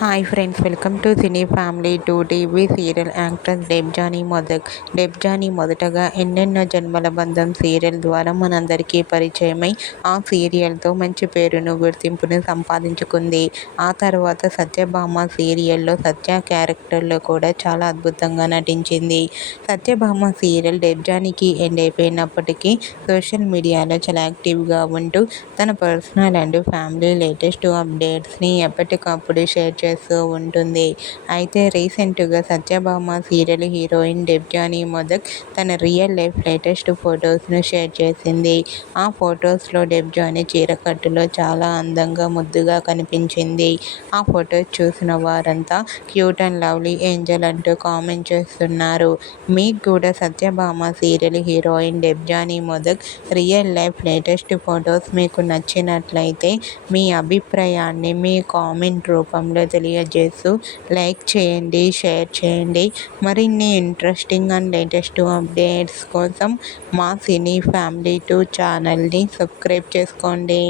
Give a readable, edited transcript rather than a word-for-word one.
Hi friends, welcome to cine family. To TV serial actress Debjani Modak. Debjani మొదటగా ఎన్నెన్నో జన్మల బంధం సీరియల్ ద్వారా మనందరికీ పరిచయమై ఆ సీరియల్తో మంచి పేరును, గుర్తింపును సంపాదించుకుంది. ఆ తర్వాత సత్యభామ సీరియల్లో సత్య క్యారెక్టర్లో కూడా చాలా అద్భుతంగా నటించింది. సత్యభామ సీరియల్ డెబ్జానీకి ఎండ్ అయిపోయినప్పటికీ సోషల్ మీడియాలో చాలా యాక్టివ్గా ఉంటూ తన పర్సనల్ అండ్ ఫ్యామిలీ లేటెస్ట్ అప్డేట్స్ని ఎప్పటికప్పుడు షేర్ చేస్తూ ఉంటుంది. అయితే రీసెంట్గా సత్యభామ సీరియల్ హీరోయిన్ డెబ్జానీ మొదక్ తన రియల్ లైఫ్ లేటెస్ట్ ఫొటోస్ను షేర్ చేసింది. ఆ ఫొటోస్లో డెబ్జానీ చీరకట్టులో చాలా అందంగా, ముద్దుగా కనిపించింది. ఆ ఫొటోస్ చూసిన వారంతా క్యూట్ అండ్ లవ్లీ ఏంజల్ అంటూ కామెంట్ చేస్తున్నారు. మీకు కూడా Satyabhama serial heroine Debjani Modak real life latest photos మీకు నచ్చినట్లయితే మీ అభిప్రాయాన్ని మీ కామెంట్ రూపంలో తెలియజేస్తూ లైక్ చేయండి, షేర్ చేయండి. మరిన్ని ఇంట్రెస్టింగ్ అండ్ లేటెస్ట్ అప్డేట్స్ కోసం మా సినీ ఫ్యామిలీ 2 ఛానల్ని సబ్స్క్రైబ్ చేసుకోండి.